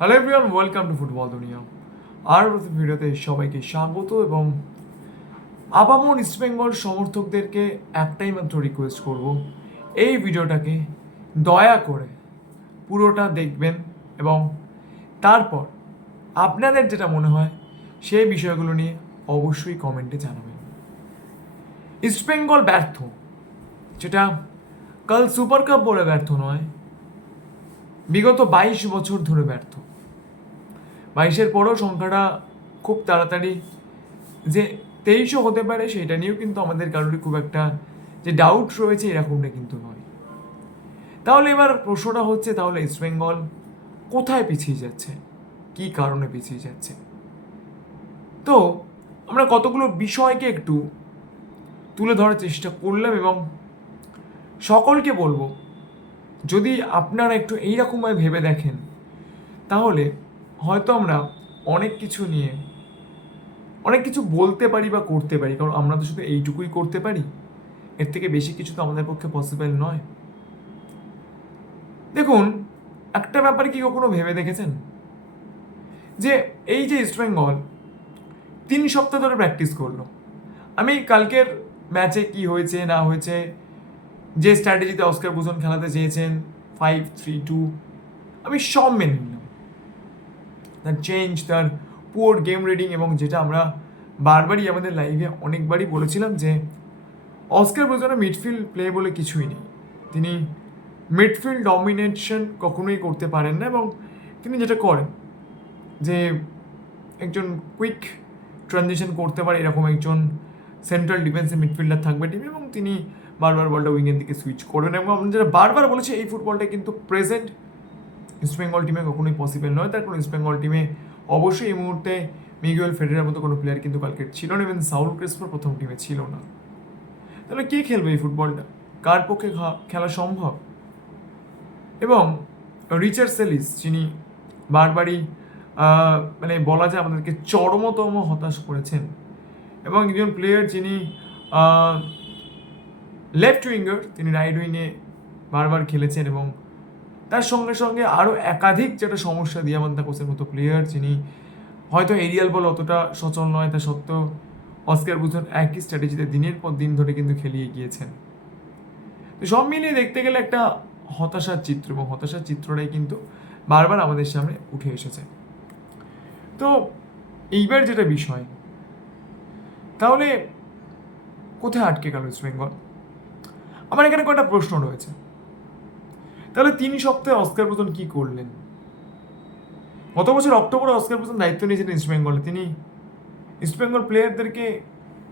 Hello everyone welcome to football দুনিয়া আর ভিডিওতে সবাইকে স্বাগত এবং আবামন ইস্টবেঙ্গল সমর্থকদেরকে একটাই মাত্র রিকোয়েস্ট করব, এই ভিডিওটাকে দয়া করে পুরোটা দেখবেন এবং তারপর আপনাদের যেটা মনে হয় সেই বিষয়গুলো নিয়ে অবশ্যই কমেন্টে জানাবেন। ইস্টবেঙ্গল ব্যর্থ, যেটা কাল সুপার কাপ বলে ব্যর্থ নয়, বিগত বাইশ বছর ধরে ব্যর্থ। বাইশের পরেও সংখ্যাটা খুব তাড়াতাড়ি যে তেইশও হতে পারে সেটা নিয়েও কিন্তু আমাদের কারোরই খুব একটা যে ডাউট রয়েছে এরকমটা কিন্তু নয়। তাহলে এবার প্রশ্নটা হচ্ছে, তাহলে ইস্টবেঙ্গল কোথায় পিছিয়ে যাচ্ছে? কি কারণে পিছিয়ে যাচ্ছে? তো আমরা কতগুলো বিষয়কে একটু তুলে ধরার চেষ্টা করলাম এবং সকলকে বলব, যদি আপনারা একটু এইরকমভাবে ভেবে দেখেন, তাহলে হয়তো আমরা অনেক কিছু নিয়ে, অনেক কিছু বলতে পারি বা করতে পারি, কারণ আমরা তো শুধু এইটুকুই করতে পারি। এর থেকে বেশি কিছু তো আমাদের পক্ষে পসিবল নয়। দেখুন, একটা ব্যাপার কি কখনো ভেবে দেখেছেন? যে এই যে ইস্টবেঙ্গল তিন সপ্তাহ ধরে প্র্যাকটিস করল। আমি কালকের ম্যাচে কি হয়েছে, না হয়েছে, যে স্ট্র্যাটেজিতে অস্কার ভূষণ খেলাতে চেয়েছেন ফাইভ থ্রি টু আমি সব মেনে নিলাম। তার চেঞ্জ তার পুয়ার গেম রিডিং এবং যেটা আমরা বারবারই আমাদের লাইভে অনেকবারই বলেছিলাম যে অস্কার ভূষণের মিডফিল্ড প্লে বলে কিছুই নেই। তিনি মিডফিল্ড ডমিনেশন কখনোই করতে পারেন না এবং তিনি যেটা করেন, যে একজন কুইক ট্রানজিশন করতে পারে, এরকম একজন সেন্ট্রাল ডিফেন্সিভ মিডফিল্ডার থাকবে টিমে এবং তিনি বারবার বলটা উইংয়ের দিকে সুইচ করবেন এবং আমরা যেটা বারবার বলেছি, এই ফুটবলটা কিন্তু প্রেজেন্ট ইস্টবেঙ্গল টিমে কখনোই পসিবল নয়। তার কারণ ইস্টবেঙ্গল টিমে অবশ্যই এই মুহূর্তে মিগুয়েল ফেডারের মতো কোনো প্লেয়ার কিন্তু কালকে ছিল না ইভেন সাউল ক্রিস্পো প্রথম টিমে ছিল না। তাহলে কে খেলবে এই ফুটবলটা কার পক্ষে খেলা সম্ভব? এবং রিচার্ড সেলিস যিনি বারবারই মানে বলা যায় আমাদেরকে চরমতম হতাশ করেছেন, এবং একজন প্লেয়ার যিনি লেফট উইঙ্গার তিনি রাইট উইংয়ে বারবার খেলেছেন এবং তার সঙ্গে সঙ্গে আরও একাধিক যেটা সমস্যা দিয়ামান্তা কোচের মতো প্লেয়ার যিনি হয়তো এরিয়াল বল অতটা সচল নয় তা সত্ত্বেও অস্কার বুঝন একই স্ট্র্যাটেজিতে দিনের পর দিন ধরে কিন্তু খেলিয়ে গিয়েছেন। তো সব মিলিয়ে দেখতে গেলে একটা হতাশার চিত্র এবং হতাশার চিত্রটাই কিন্তু বারবার আমাদের সামনে উঠে এসেছে। তো এইবার যেটা বিষয়, তাহলে কোথায় আটকে গেল ইস্ট বেঙ্গল আমার এখানে কয়েকটা প্রশ্ন রয়েছে। তাহলে তিন সপ্তাহে অস্কার প্রথম কি করলেন? গত বছর অক্টোবরে অস্কার প্রথম দায়িত্ব নিয়েছিলেন ইস্ট বেঙ্গলে। তিনি ইস্ট বেঙ্গল প্লেয়ারদেরকে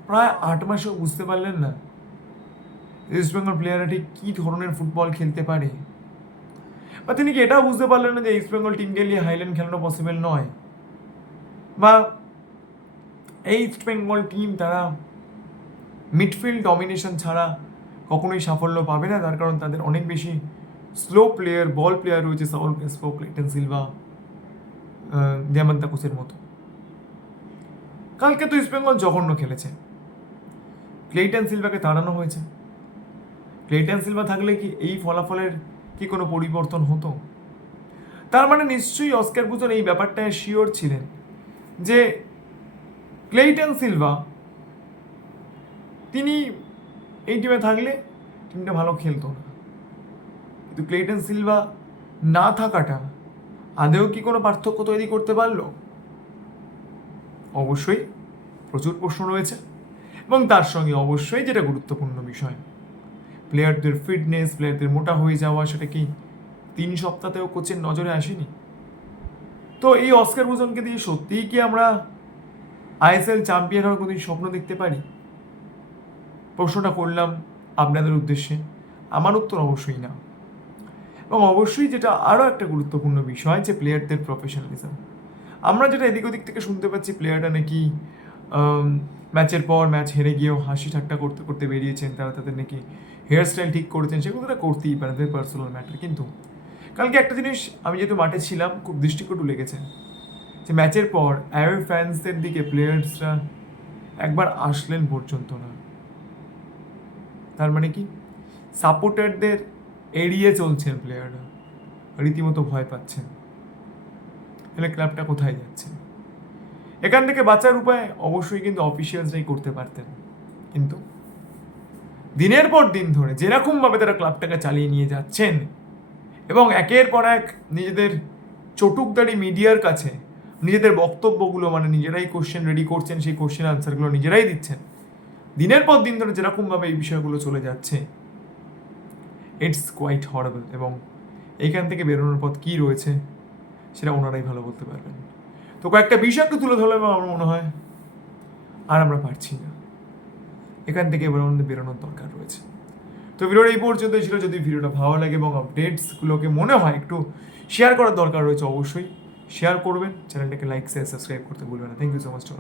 প্রায় আট মাসেও বুঝতে পারলেন না ইস্ট বেঙ্গল প্লেয়াররা ঠিক কী ধরনের ফুটবল খেলতে পারে। বা তিনি কি এটাও বুঝতে পারলেন না যে ইস্ট বেঙ্গল টিমকে নিয়ে হাইল্যান্ড খেলানো পসিবল নয়? বা এই ইস্ট বেঙ্গল টিম তারা মিডফিল্ড ডমিনেশন ছাড়া কখনোই সাফল্য পাবে না, তার কারণ তাদের অনেক বেশি স্লো প্লেয়ার বল প্লেয়ার রয়েছে Saul Crespo Clayton Silva Diamanta কোচের মতো কালকে তো ইস্ট বেঙ্গল জঘন্য খেলেছে। ক্লেটন সিলভাকে তাড়ানো হয়েছে। ক্লেটন সিলভা থাকলে কি এই ফলাফলের কি কোনো পরিবর্তন হতো? তার মানে নিশ্চয়ই অস্কার বুজন এই ব্যাপারটায় শিওর ছিলেন যে ক্লেইটন সিলভা তিনি এই টিমে থাকলে টিমটা ভালো খেলতো না। কিন্তু ক্লেইটন সিলভা না থাকাটা আদেও কি কোনো পার্থক্য তৈরি করতে পারল? অবশ্যই প্রচুর প্রশ্ন রয়েছে এবং তার সঙ্গে অবশ্যই যেটা গুরুত্বপূর্ণ বিষয় প্লেয়ারদের ফিটনেস প্লেয়ারদের মোটা হয়ে যাওয়া সেটা কি তিন সপ্তাহতেও কোচের নজরে আসেনি? তো এই অস্কার ভূষণকে দিয়ে সত্যিই কি আমরা আইএসএল চ্যাম্পিয়ন হওয়ার কোনোদিন স্বপ্ন দেখতে পারি? প্রশ্নটা করলাম আপনাদের উদ্দেশ্যে, আমার উত্তর অবশ্যই না। এবং অবশ্যই যেটা আরও একটা গুরুত্বপূর্ণ বিষয়, যে প্লেয়ারদের প্রফেশনালিজম আমরা যেটা এদিক ওদিক থেকে শুনতে পাচ্ছি প্লেয়াররা নাকি ম্যাচের পর ম্যাচ হেরে গিয়েও হাসি ঠাট্টা করতে করতে বেরিয়েছেন, তারা তাদের নাকি হেয়ার স্টাইল ঠিক করেছেন, সেগুলো তারা করতেই পারে, তাদের পার্সোনাল ম্যাটার কিন্তু কালকে একটা জিনিস, আমি যেহেতু মাঠে ছিলাম, খুব দৃষ্টিকটু লেগেছে, যে ম্যাচের পর অ্যাওয়ে ফ্যান্সদের দিকে প্লেয়ার্সরা একবার আসলেন পর্যন্ত না তার মানে কি? সাপোর্টারদের এড়িয়ে চলছেন প্লেয়াররা রীতিমতো ভয় পাচ্ছেন। তাহলে ক্লাবটা কোথায় যাচ্ছে? এখান থেকে বাঁচার উপায় অবশ্যই কিন্তু অফিসিয়ালসরাই করতে পারতেন। কিন্তু দিনের পর দিন ধরে যেরকমভাবে তারা ক্লাবটাকে চালিয়ে নিয়ে যাচ্ছেন এবং একের পর এক নিজেদের চটুকদারি মিডিয়ার কাছে নিজেদের বক্তব্যগুলো মানে নিজেরাই কোশ্চেন রেডি করছেন, সেই কোশ্চেন আনসারগুলো নিজেরাই দিচ্ছেন, দিনের পর দিন ধরে যেরকমভাবে এই বিষয়গুলো চলে যাচ্ছে ইটস কোয়াইট হরেবল এবং এইখান থেকে বেরোনোর পথ কী রয়েছে সেটা ওনারাই ভালো বলতে পারবেন। তো কয়েকটা বিষয় একটু তুলে ধরলে এবং আমার মনে হয় আর আমরা পারছি না। এখান থেকে এবার আমাদের বেরোনোর দরকার রয়েছে। তো ভিডিওটা এই পর্যন্ত ছিল। যদি ভিডিওটা ভালো লাগে এবং আপডেটসগুলোকে মনে হয় একটু শেয়ার করার দরকার রয়েছে, অবশ্যই শেয়ার করবেন। চ্যানেলটাকে লাইক শেয়ার সাবস্ক্রাইব করতে ভুলবেন না। Thank you so much to